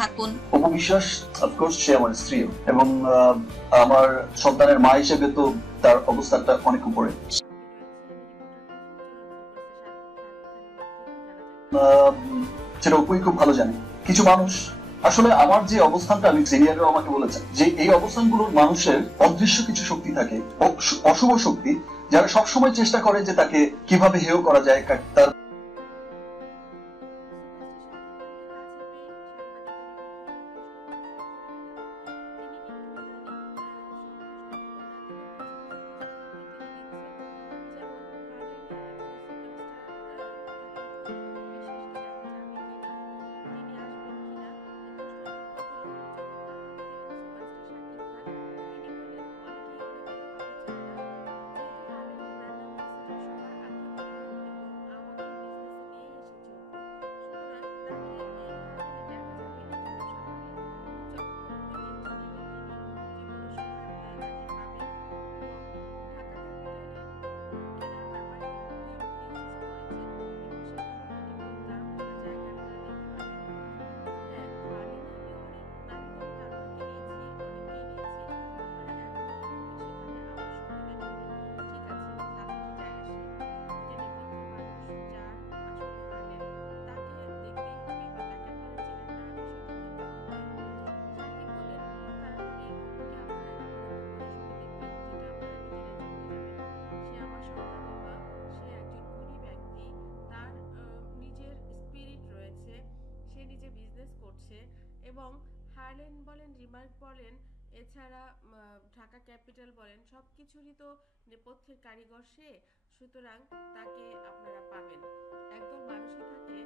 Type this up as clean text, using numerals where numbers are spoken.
থাকুন। অপবিশ্বাস অফকোর্স সে আমার স্ত্রী এবং আমার সন্তানের মা হিসেবে তো তার অবস্থাটা অনেক উপরে। সেটা অপুই খুব ভালো জানে। কিছু মানুষ আসলে আমার যে অবস্থানটা আমি সিনিয়ররাও আমাকে বলেছেন যে এই অবস্থানগুলোর মানুষের অদৃশ্য কিছু শক্তি থাকে, অশুভ শক্তি, যারা সবসময় চেষ্টা করে যে তাকে কিভাবে হেয় করা যায়, তার এবং হার্লেন বলেন, রিমার্ক বলেন, এছাড়া ঢাকা ক্যাপিটাল বলেন, সবকিছুরই তো নেপথ্যের কারিগর সে। সুতরাং তাকে আপনারা পাবেন। একদল মানুষই থাকে